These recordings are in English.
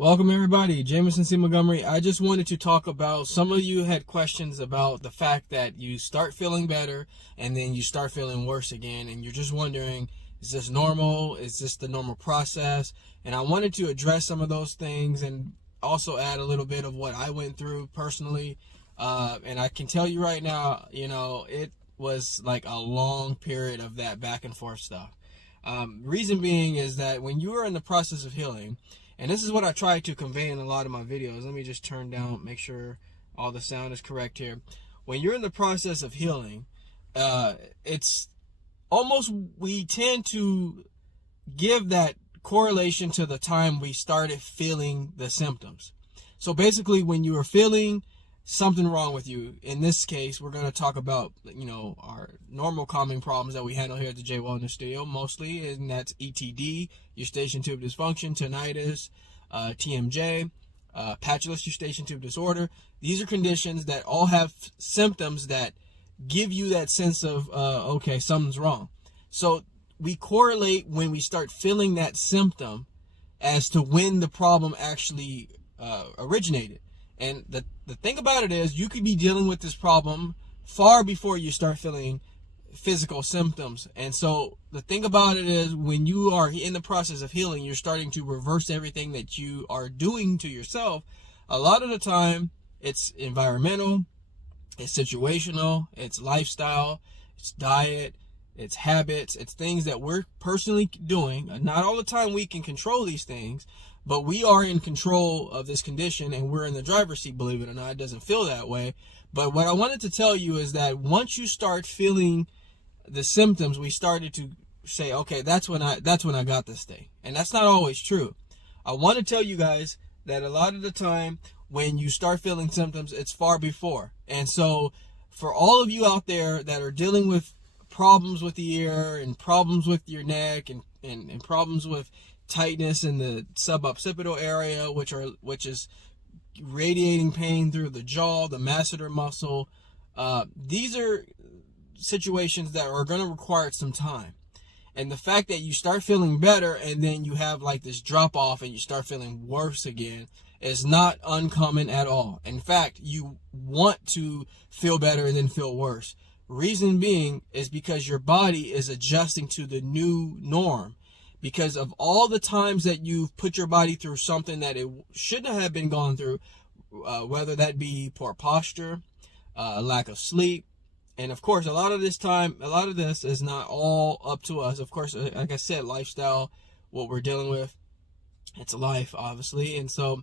Welcome everybody, Jameson C. Montgomery. I just wanted to talk about, some of you had questions about the fact that you start feeling better and then you start feeling worse again, and you're just wondering, is this normal? Is this the normal process? And I wanted to address some of those things and also add a little bit of what I went through personally. And I can tell you right now, it was like a long period of that back and forth stuff. Reason being is that when you are in the process of healing, and this is what I try to convey in a lot of my videos. Let me just turn down, make sure all the sound is correct here. When you're in the process of healing, it's almost, we tend to give that correlation to the time we started feeling the symptoms. So basically, when you are feeling something wrong with you, in this case, we're going to talk about, our normal common problems that we handle here at the Jayewellness studio mostly, and that's ETD, Eustachian tube dysfunction, tinnitus, TMJ, patulous eustachian tube disorder. These are conditions that all have symptoms that give you that sense of, okay, something's wrong. So we correlate when we start feeling that symptom as to when the problem actually originated. And the thing about it is, you could be dealing with this problem far before you start feeling physical symptoms. And so the thing about it is, when you are in the process of healing, you're starting to reverse everything that you are doing to yourself. A lot of the time, it's environmental, it's situational, it's lifestyle, it's diet, it's habits, it's things that we're personally doing. Not all the time we can control these things, but we are in control of this condition, and we're in the driver's seat, believe it or not. It doesn't feel that way. But what I wanted to tell you is that once you start feeling the symptoms, we started to say, okay, that's when I got this thing. And that's not always true. I want to tell you guys that a lot of the time when you start feeling symptoms, it's far before. And so for all of you out there that are dealing with problems with the ear and problems with your neck and problems with tightness in the suboccipital area, which is radiating pain through the jaw, the masseter muscle, these are situations that are going to require some time. And the fact that you start feeling better and then you have like this drop off and you start feeling worse again is not uncommon at all. In fact, you want to feel better and then feel worse. Reason being is because your body is adjusting to the new norm. Because of all the times that you've put your body through something that it shouldn't have been gone through, whether that be poor posture, lack of sleep. And of course, a lot of this is not all up to us. Of course, like I said, lifestyle, what we're dealing with, it's life, obviously. And so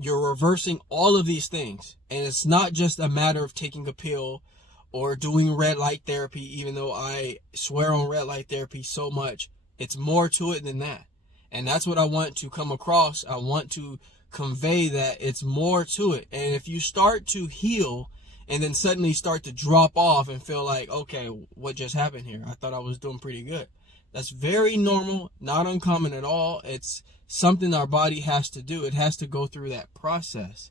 you're reversing all of these things. And it's not just a matter of taking a pill or doing red light therapy, even though I swear on red light therapy so much. It's more to it than that. And that's what I want to come across. I want to convey that it's more to it. And if you start to heal and then suddenly start to drop off and feel like, okay, what just happened here? I thought I was doing pretty good. That's very normal, not uncommon at all. It's something our body has to do. It has to go through that process.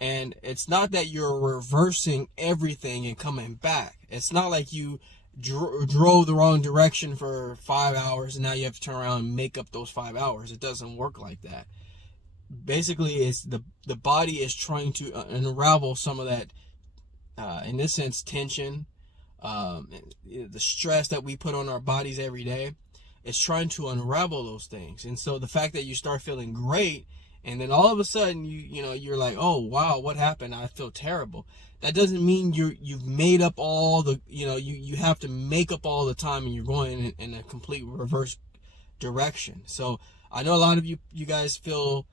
And it's not that you're reversing everything and coming back. It's not like you drove the wrong direction for 5 hours and now you have to turn around and make up those 5 hours. It doesn't work like that. Basically, it's the body is trying to unravel some of that, in this sense, tension, the stress that we put on our bodies every day. It's trying to unravel those things. And so the fact that you start feeling great and then all of a sudden you're like, oh wow, what happened? I feel terrible. That doesn't mean you've made up all the, you have to make up all the time and you're going in a complete reverse direction. So I know a lot of you guys feel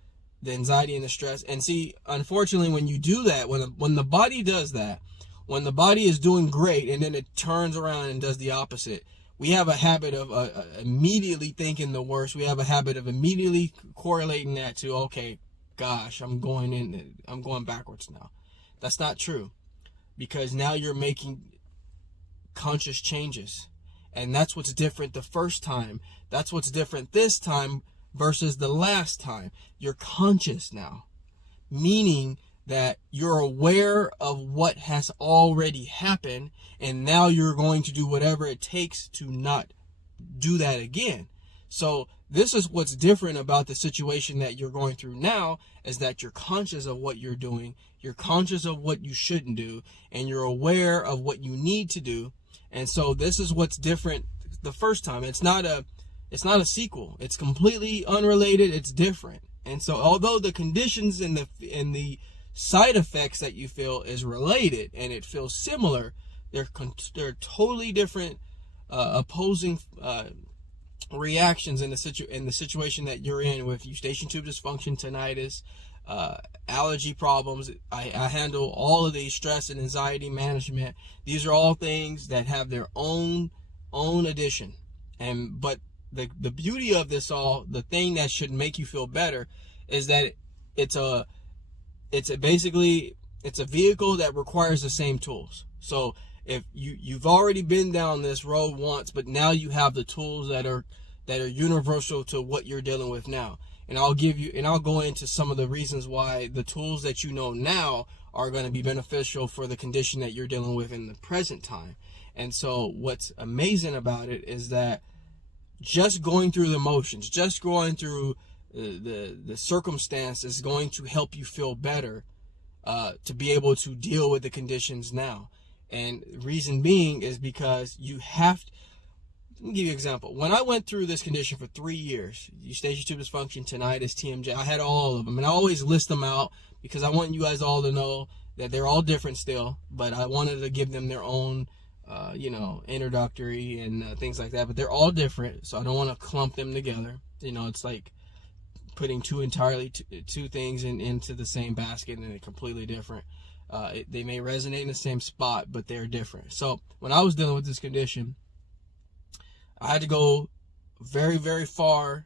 the anxiety and the stress. And see, unfortunately, when you do that, when the body does that, when the body is doing great and then it turns around and does the opposite, we have a habit of immediately thinking the worst. We have a habit of immediately correlating that to, okay, gosh, I'm going backwards now. That's not true, because now you're making conscious changes. And that's what's different the first time. That's what's different this time versus the last time. You're conscious now, meaning that you're aware of what has already happened, and now you're going to do whatever it takes to not do that again. So this is what's different about the situation that you're going through now, is that you're conscious of what you're doing, you're conscious of what you shouldn't do, and you're aware of what you need to do. And so this is what's different the first time. It's not a sequel. It's completely unrelated. It's different. And so although the conditions and the side effects that you feel is related and it feels similar, they're totally different, opposing reactions in the situation that you're in with eustachian tube dysfunction, tinnitus, allergy problems. I handle all of these stress and anxiety management. These are all things that have their own addition. But the beauty of this all, the thing that should make you feel better, is that it's a vehicle that requires the same tools. So if you've already been down this road once, but now you have the tools that are universal to what you're dealing with now. And I'll go into some of the reasons why the tools that you know now are going to be beneficial for the condition that you're dealing with in the present time. And so what's amazing about it is that just going through the motions, just going through the circumstance is going to help you feel better, to be able to deal with the conditions now. And reason being is because you have to. Let me give you an example. When I went through this condition for 3 years, eustachian tube dysfunction, tinnitus, TMJ, I had all of them. And I always list them out because I want you guys all to know that they're all different still, but I wanted to give them their own, introductory and things like that. But they're all different, so I don't want to clump them together. It's like putting two things into the same basket, and they're completely different. They may resonate in the same spot, but they're different. So when I was dealing with this condition, I had to go very, very far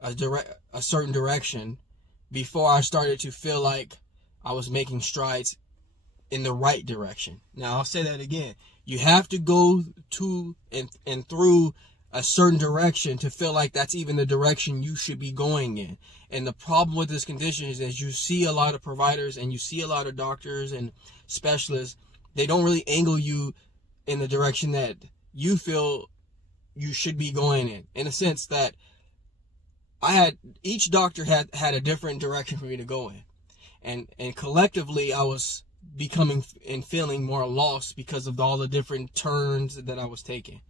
a certain direction before I started to feel like I was making strides in the right direction. Now, I'll say that again. You have to go to and through a certain direction to feel like that's even the direction you should be going in. And the problem with this condition is that you see a lot of providers and you see a lot of doctors and specialists, they don't really angle you in the direction that you feel you should be going in a sense that each doctor had a different direction for me to go in. And collectively, I was becoming and feeling more lost because of all the different turns that I was taking.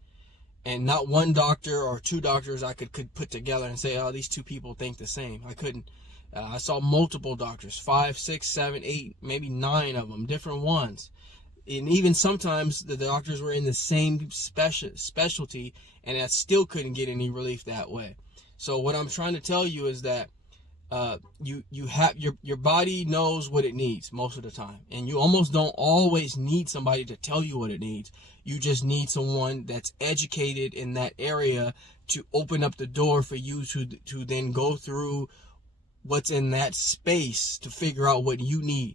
And not one doctor or two doctors I could put together and say, oh, these two people think the same. I couldn't. I saw multiple doctors, 5, 6, 7, 8, maybe 9 of them, different ones. And even sometimes the doctors were in the same specialty, and I still couldn't get any relief that way. So what I'm trying to tell you is that you have your body knows what it needs most of the time, and you almost don't always need somebody to tell you what it needs. You just need someone that's educated in that area to open up the door for you to then go through what's in that space to figure out what you need.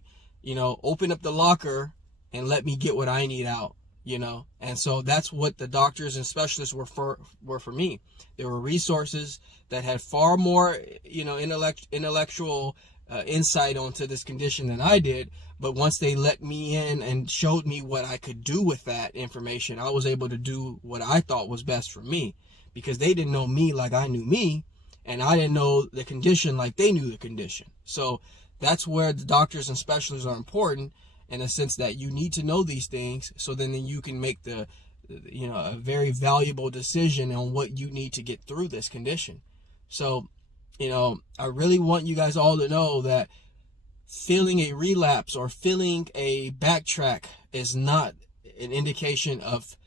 Open up the locker and let me get what I need out. And so that's what the doctors and specialists were for me. There were resources that had far more, intellectual insight onto this condition than I did. But once they let me in and showed me what I could do with that information, I was able to do what I thought was best for me, because they didn't know me like I knew me, and I didn't know the condition like they knew the condition. So that's where the doctors and specialists are important, in a sense that you need to know these things, so then you can make a very valuable decision on what you need to get through this condition. So, I really want you guys all to know that feeling a relapse or feeling a backtrack is not an indication of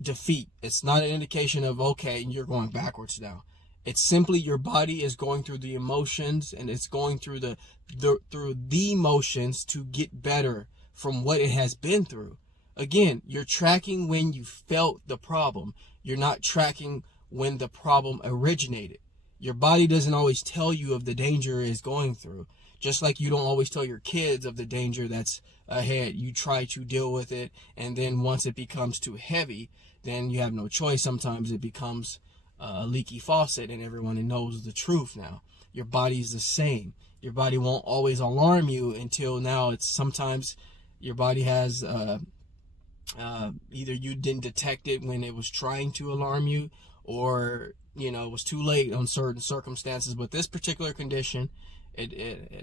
defeat. It's not an indication of, okay, you're going backwards now. It's simply your body is going through the emotions, and it's going through the motions to get better from what it has been through. Again, you're tracking when you felt the problem. You're not tracking when the problem originated. Your body doesn't always tell you of the danger it is going through. Just like you don't always tell your kids of the danger that's ahead. You try to deal with it, and then once it becomes too heavy, then you have no choice. Sometimes it becomes a leaky faucet, and everyone knows the truth now. Your body's the same. Your body won't always alarm you until now. It's sometimes your body has either you didn't detect it when it was trying to alarm you, or it was too late on certain circumstances. But this particular condition,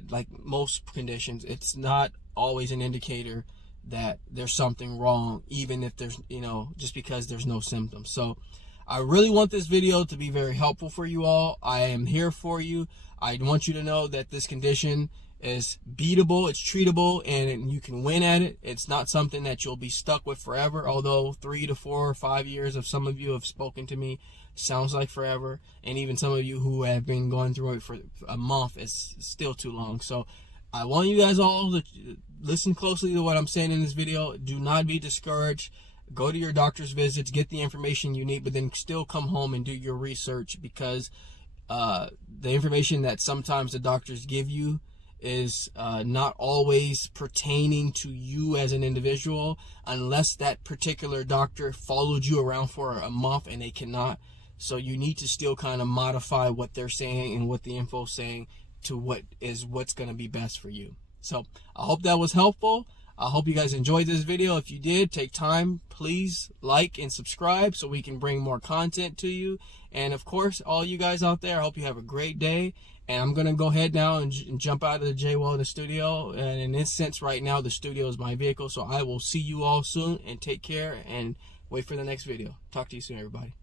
like most conditions, it's not always an indicator that there's something wrong, even if there's, just because there's no symptoms. So I really want this video to be very helpful for you all. I am here for you. I want you to know that this condition is beatable, it's treatable, and you can win at it. It's not something that you'll be stuck with forever, although 3 to 4 or 5 years of some of you have spoken to me sounds like forever, and even some of you who have been going through it for a month, is still too long. So I want you guys all to listen closely to what I'm saying in this video. Do not be discouraged. Go to your doctor's visits, get the information you need, but then still come home and do your research, because the information that sometimes the doctors give you is not always pertaining to you as an individual, unless that particular doctor followed you around for a month and they cannot. So you need to still kind of modify what they're saying and what the info is saying to what's going to be best for you. So I hope that was helpful. I hope you guys enjoyed this video. If you did, take time, please like and subscribe so we can bring more content to you. And of course, all you guys out there, I hope you have a great day. And I'm going to go ahead now and jump out of the Jayewellness studio. And in this sense, right now, the studio is my vehicle. So I will see you all soon, and take care and wait for the next video. Talk to you soon, everybody.